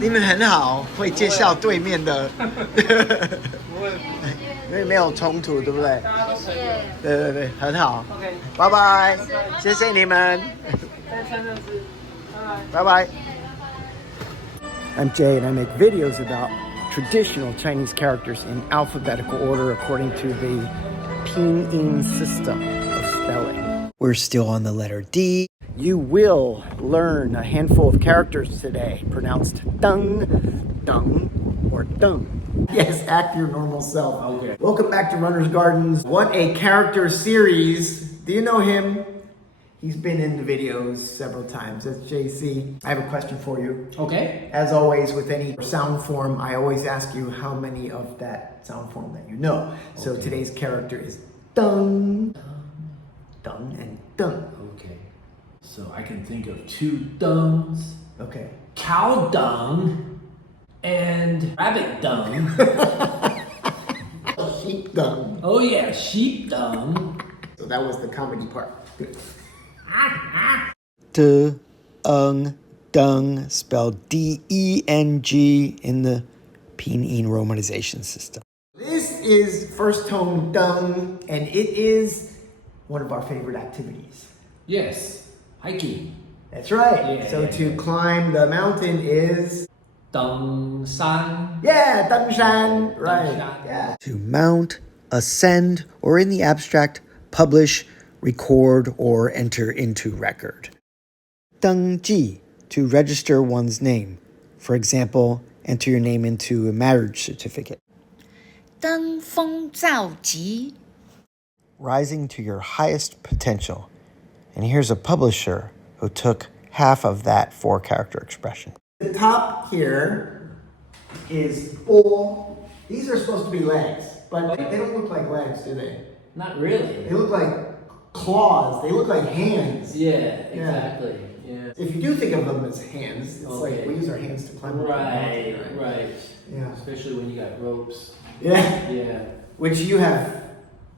你们很好，会介绍对面的，因为没有冲突，对不对？对，很好。OK， 拜拜，谢谢你们。拜拜。I'm Jay, and I make videos about traditional Chinese characters in alphabetical order according to the Pinyin system of spelling. We're still on the letter D. You will learn a handful of characters today, pronounced dung, dung, or dung. Yes, act your normal self. Okay. Welcome back to Runner's Gardens. What a character series. Do you know him? He's been in the videos several times. That's JC. I have a question for you. Okay. As always, with any sound form, I always ask you how many of that sound form that you know. So today's character is dung, dung, and dung. Okay. So I can think of 2 dungs. Okay. Cow dung and rabbit dung. Sheep dung. Oh yeah, sheep dung. So that was the comedy part. Good. Dung, spelled D-E-N-G in the Pinyin romanization system. This is first tone dung, and it is one of our favorite activities. Yes, hiking. That's right. Yeah, so to climb the mountain is Deng Shan. Yeah, Deng Shan. Right. Yeah. To mount, ascend, or in the abstract, publish, record, or enter into record. Deng Ji, to register one's name. For example, enter your name into a marriage certificate. 登峰造极 Rising to your highest potential. And here's a publisher who took half of that 4-character expression. The top here is bo. These are supposed to be legs, but they don't look like legs, do they? Not really. They look like claws. They look like hands. Yeah, exactly. Yeah. If you do think of them as hands, it's like we use our hands to climb. Right. Yeah. Especially when you got ropes. Yeah. Which you have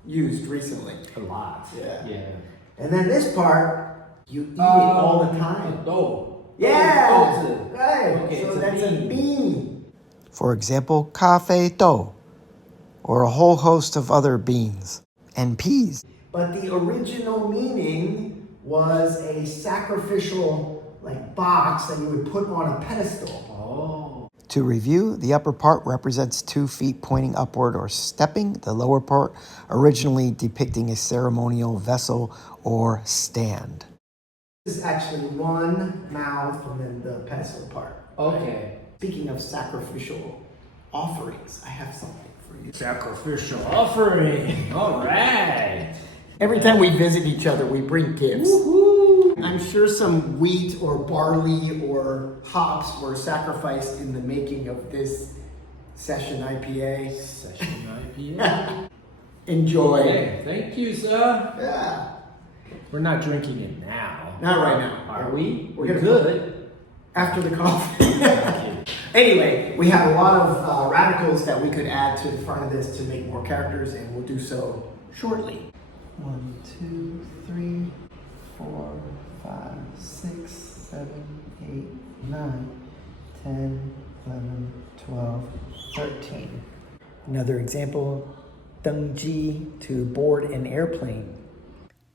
used recently. A lot. Yeah. And then this part, you eat it all the time. Dough. Yeah. Right. Okay, so it's that's a a bean. For example, cafe dough, or a whole host of other beans and peas. But the original meaning was a sacrificial box that you would put on a pedestal. Oh. To review, the upper part represents 2 feet pointing upward or stepping, the lower part originally depicting a ceremonial vessel or stand. This is actually one mouth and then the pedestal part. Okay. Speaking of sacrificial offerings, I have something for you. Sacrificial offering. All right. Every time we visit each other, we bring gifts. Woo-hoo. I'm sure some wheat or barley or hops were sacrificed in the making of this session IPA. Enjoy. Hey, thank you, sir. Yeah. We're not drinking it now. Not right now. Are we? We're gonna good. After the coffee. Anyway, we have a lot of radicals that we could add to the front of this to make more characters, and we'll do so shortly. 1, 2, 3, 4, 5, 6, 7, 8, 9, 10, 11, 12, 13. Another example, Deng Ji, to board an airplane.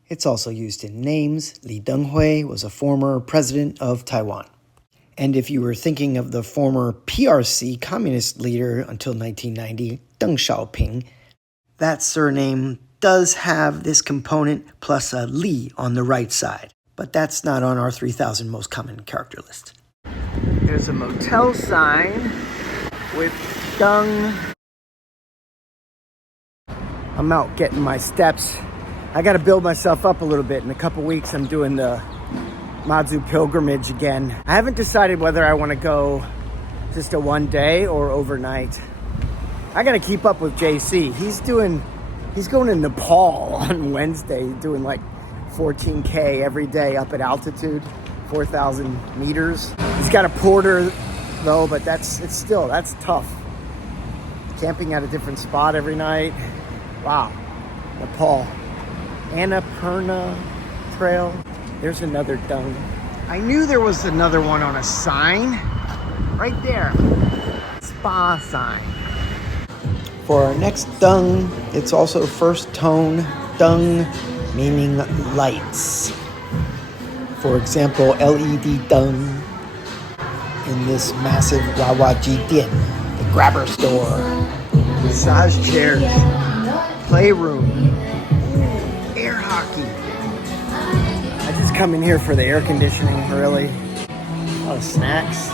It's also used in names. Li Denghui was a former president of Taiwan. And if you were thinking of the former PRC communist leader until 1990, Deng Xiaoping, that surname does have this component plus a Li on the right side. But that's not on our 3,000 most common character list. There's a motel sign with Deng. I'm out getting my steps. I got to build myself up a little bit. In a couple weeks, I'm doing the Mazu pilgrimage again. I haven't decided whether I want to go just a one day or overnight. I got to keep up with JC. He's going to Nepal on Wednesday, doing like 14K every day up at altitude, 4,000 meters. He's got a porter though, but that's tough. Camping at a different spot every night. Wow, Nepal. Annapurna Trail. There's another dung. I knew there was another one on a sign, right there. Spa sign. For our next Deng, it's also first tone Deng, meaning lights. For example, LED Deng in this massive Wawaji Dian, the grabber store, massage chairs, playroom, air hockey. I just come in here for the air conditioning, really. A lot of snacks.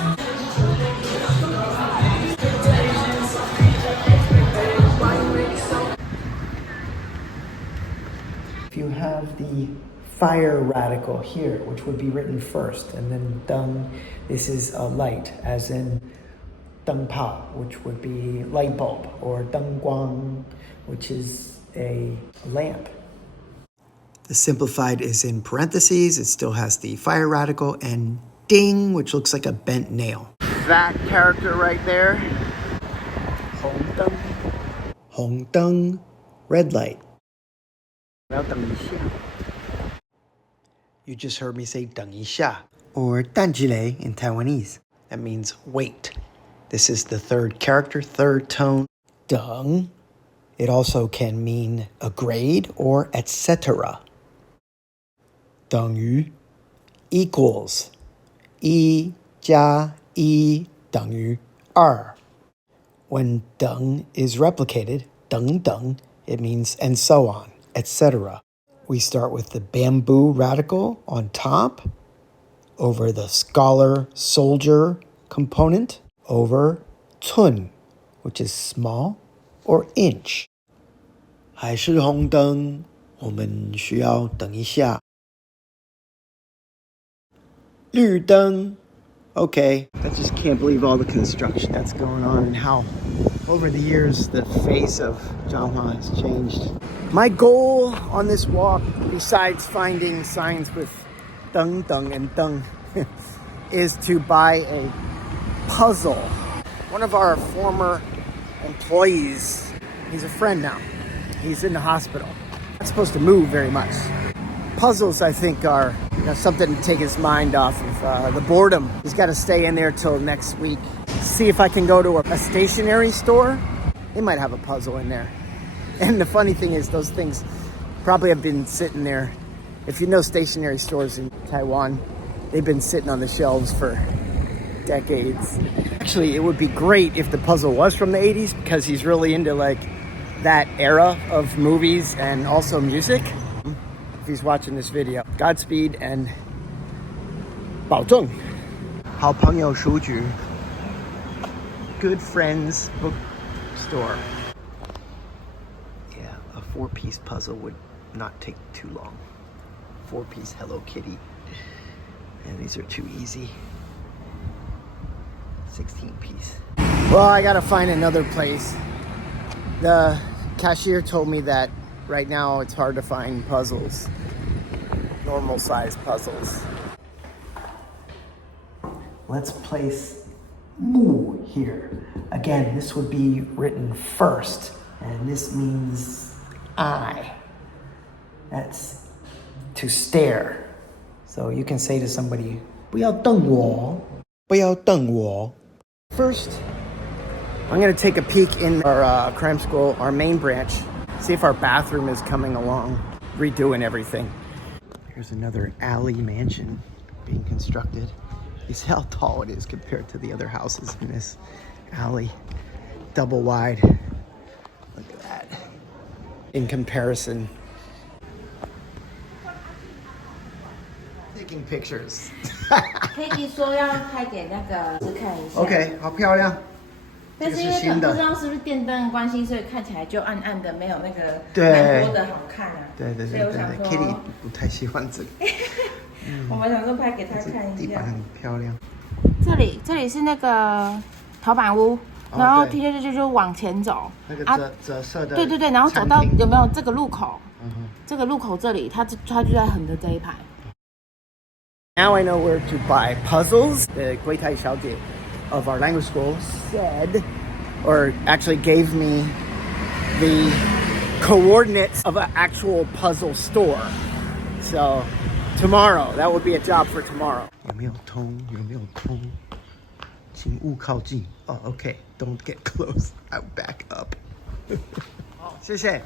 If you have the fire radical here, which would be written first, and then Deng, this is a light, as in Deng Pao, which would be light bulb, or Deng Guang, which is a lamp. The simplified is in parentheses. It still has the fire radical, and ding, which looks like a bent nail. That character right there, Hong Deng. Hong Deng, red light. You just heard me say 等一下, or 等一下 in Taiwanese. That means wait. This is the third character, third tone. Deng. It also can mean a grade or etc. 等于 equals. 一加一等于二. When deng is replicated, deng deng, it means and so on, etc. We start with the bamboo radical on top, over the scholar soldier component, over cun, which is small, or inch. 还是红灯，我们需要等一下。绿灯。Okay, I just can't believe all the construction that's going on and how over the years the face of Zhanghua has changed. My goal on this walk, besides finding signs with Deng Deng and Deng, is to buy a puzzle. One of our former employees, he's a friend now. He's in the hospital. Not supposed to move very much. Puzzles, I think, are something to take his mind off of the boredom. He's got to stay in there till next week. See if I can go to a stationery store. They might have a puzzle in there. And the funny thing is, those things probably have been sitting there. If you know stationery stores in Taiwan, they've been sitting on the shelves for decades. Actually, it would be great if the puzzle was from the 80s, because he's really into like that era of movies and also music. If he's watching this video, Godspeed and 保重. 好朋友书局, Good Friends Bookstore. Yeah, a 4-piece puzzle would not take too long. 4-piece Hello Kitty. And these are too easy. 16-piece. Well, I gotta find another place. The cashier told me that right now it's hard to find puzzles. Normal size puzzles. Let's place mu here. Again, this would be written first, and this means eye. That's to stare. So you can say to somebody, 不要瞪我,不要瞪我. First, I'm gonna take a peek in our crime school, our main branch, see if our bathroom is coming along, redoing everything. Here's another alley mansion being constructed. You see how tall it is compared to the other houses in this alley. Double wide. Look at that. In comparison. Taking pictures. Peggy 说要开给那个是看一下。 OK, 好漂亮。但是因为可能不知道是不是电灯的关系，所以看起来就暗暗的，没有那个对蛮多的好看啊。对对对所以我想说 Kitty 不太喜欢这个。我们想说拍给他看一下。地板很漂亮。这里是那个陶板屋，然后就往前走。那个折射的。对对对，然后走到有没有这个路口？这个路口这里，它就在横的这一排。Now I know where to buy puzzles. The Guitai Xiaojie of our language school said, or actually gave me the coordinates of an actual puzzle store. So tomorrow, that would be a job for tomorrow. 有没有通？有没有通？请勿靠近. Oh, okay. Don't get close. I'll back up. 谢谢.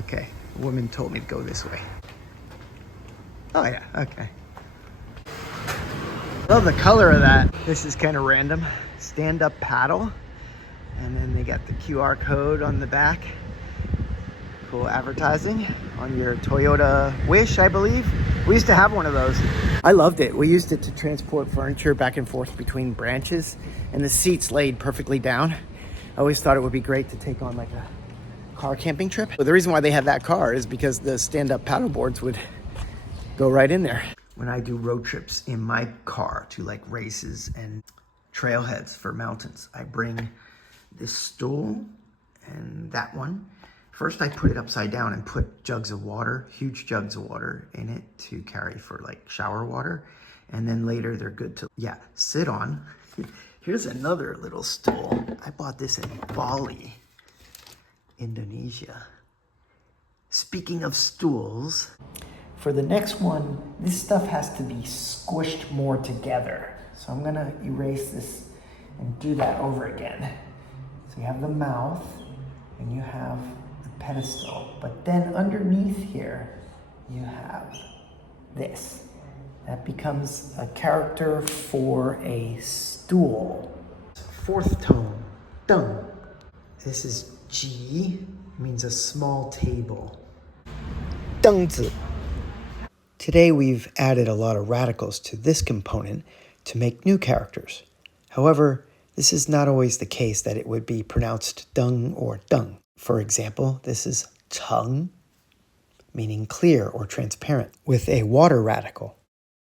Okay, a woman told me to go this way. Oh yeah, okay. Love the color of that. This is kind of random. Stand-up paddle. And then they got the QR code on the back. Cool advertising on your Toyota Wish, I believe. We used to have one of those. I loved it. We used it to transport furniture back and forth between branches, and the seats laid perfectly down. I always thought it would be great to take on like a car camping trip. But the reason why they have that car is because the stand-up paddle boards would go right in there. When I do road trips in my car to like races and trailheads for mountains, I bring this stool and that one. First, I put it upside down and put jugs of water, huge jugs of water in it to carry for like shower water. And then later they're good to, sit on. Here's another little stool. I bought this in Bali, Indonesia. Speaking of stools, for the next one, this stuff has to be squished more together. So I'm gonna erase this and do that over again. So you have the mouth and you have the pedestal, but then underneath here, you have this. That becomes a character for a stool. Fourth tone, Deng. This is Ji, means a small table. Dengzi. Today we've added a lot of radicals to this component to make new characters. However, this is not always the case that it would be pronounced Deng or Deng. For example, this is Cheng, meaning clear or transparent, with a water radical.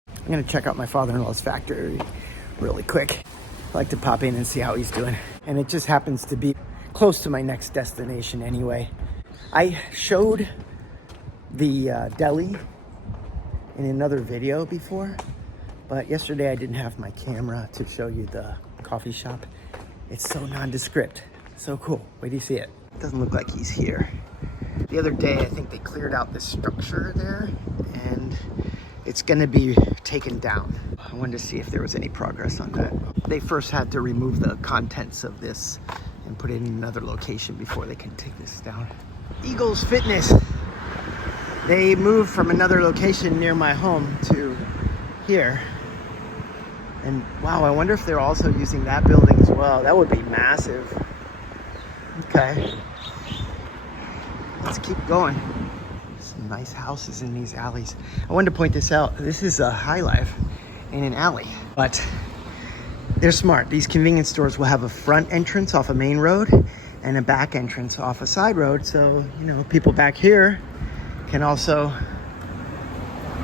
I'm gonna check out my father-in-law's factory really quick. I like to pop in and see how he's doing. And it just happens to be close to my next destination anyway. I showed the deli in another video before, but yesterday I didn't have my camera to show you the coffee shop. It's so nondescript, so cool. Wait till you see it. Doesn't look like he's here. The other day, I think they cleared out this structure there, and it's gonna be taken down. I wanted to see if there was any progress on that. They first had to remove the contents of this and put it in another location before they can take this down. Eagles Fitness. They moved from another location near my home to here. And wow, I wonder if they're also using that building as well. That would be massive. Okay. Let's keep going. Some nice houses in these alleys. I wanted to point this out. This is a High Life in an alley, but they're smart. These convenience stores will have a front entrance off a main road and a back entrance off a side road. So, people back here can also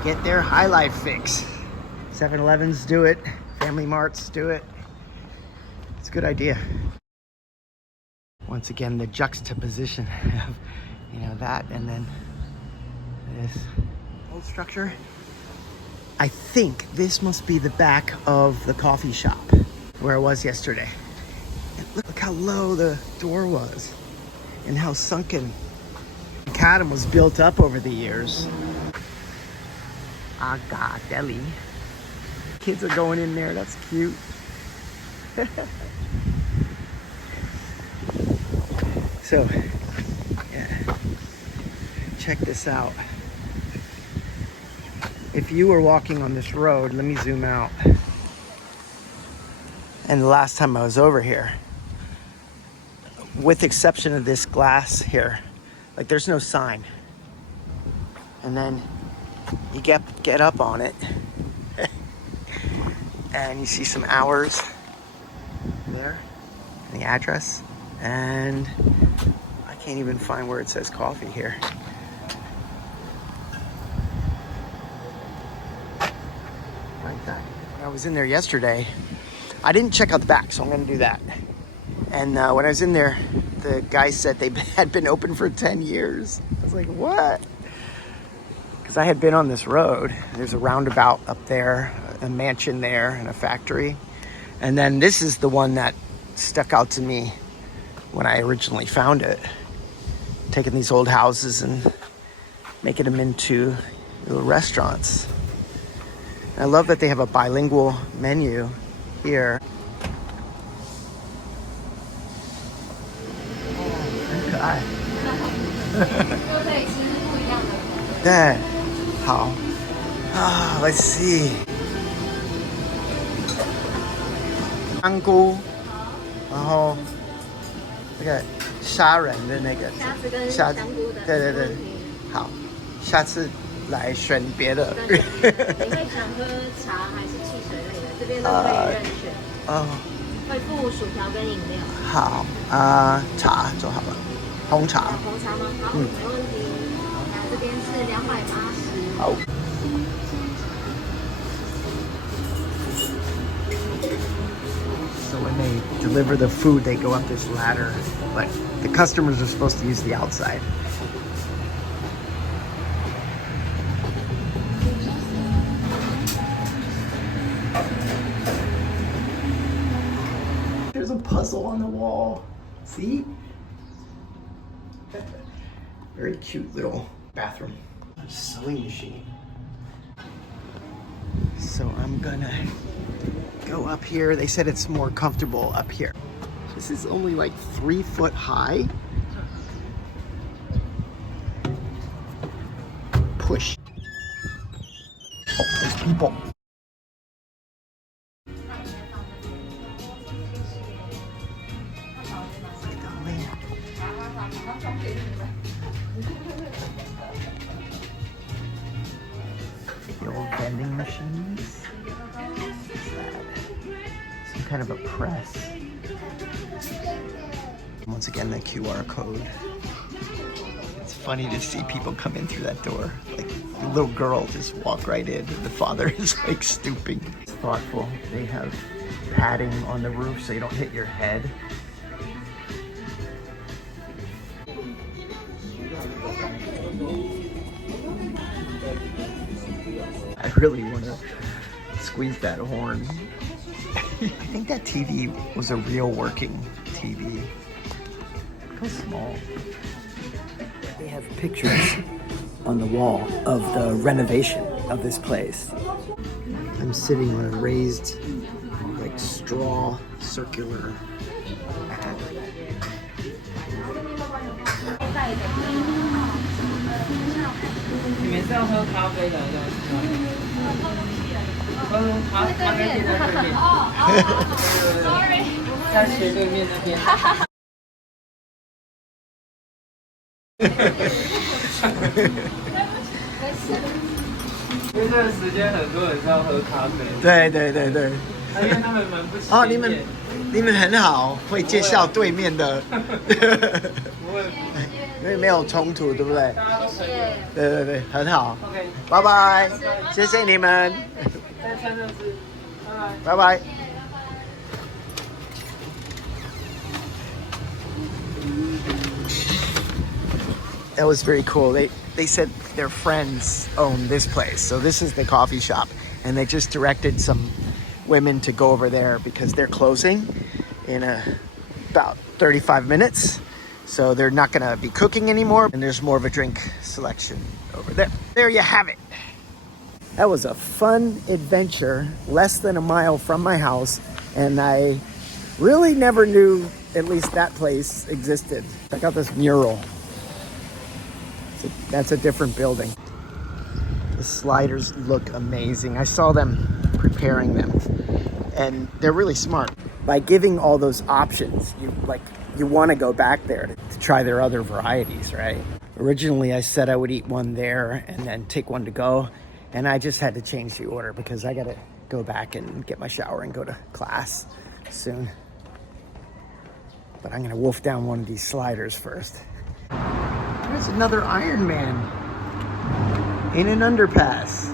get their High Life fix. 7-Elevens do it. Family Marts do it. It's a good idea. Once again, the juxtaposition of, that and then this old structure. I think this must be the back of the coffee shop where I was yesterday. And look how low the door was and how sunken. The macadam was built up over the years. AGA Deli. Kids are going in there, that's cute. So, check this out. If you were walking on this road, let me zoom out. And the last time I was over here, with exception of this glass here, like there's no sign. And then you get up on it and you see some hours there and the address, and I can't even find where it says coffee here. Like that. When I was in there yesterday, I didn't check out the back, so I'm gonna do that. And when I was in there, the guy said they had been open for 10 years. I was like, what? Because I had been on this road. There's a roundabout up there, a mansion there, and a factory. And then this is the one that stuck out to me when I originally found it. Taking these old houses and making them into little restaurants. I love that they have a bilingual menu here. 很可爱。对，好啊 ，Let's see。香菇，然后那个杀人的那个虾子跟虾子香菇的，对对对，好，下次来选别的。你会想喝茶还是汽水类的？这边都可以任选。哦，会附薯条跟饮料。好茶就好了，红茶。红茶吗？好，没问题。那这边是280。好。So when they deliver the food, they go up this ladder, but the customers are supposed to use the outside. There's a puzzle on the wall. See? Very cute little bathroom. Sewing machine. So I'm gonna go up here. They said it's more comfortable up here. This is only like 3 foot high. Push. Oh, there's people. The old vending machines. Some kind of a press. Once again, the QR code. It's funny to see people come in through that door. Like a little girl just walk right in and the father is like stooping. It's thoughtful. They have padding on the roof so you don't hit your head. I really want to squeeze that horn. I think that TV was a real working TV. How small. They have pictures on the wall of the renovation of this place. I'm sitting on a raised, like straw, circular mat. 你们是要喝咖啡的，咖啡店在对面。Sorry， 在斜对面那边。因为这个时间很多人是要喝咖啡。对对对对。因为他们蛮不起眼。哦，你们很好，会介绍对面的。不会。因为没有冲突，对不对？大家都可以。对对对，很好。OK， 拜拜，谢谢你们。再真的是，拜拜拜。拜。That was very cool. They said their friends own this place. So this is the coffee shop. And they just directed some women to go over there because they're closing in about 35 minutes. So they're not gonna be cooking anymore. And there's more of a drink selection over there. There you have it. That was a fun adventure, less than a mile from my house. And I really never knew at least that place existed. Check out this mural. That's a different building. The sliders look amazing. I saw them preparing them, and they're really smart. By giving all those options, you want to go back there to try their other varieties, right? Originally, I said I would eat one there and then take one to go, and I just had to change the order because I got to go back and get my shower and go to class soon. But I'm going to wolf down one of these sliders first. There's another Iron Man in an underpass.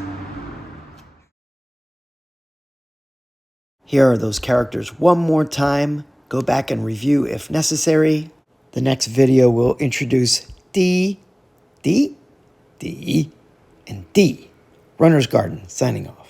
Here are those characters one more time. Go back and review if necessary. The next video will introduce D, and D. Runner's Garden, signing off.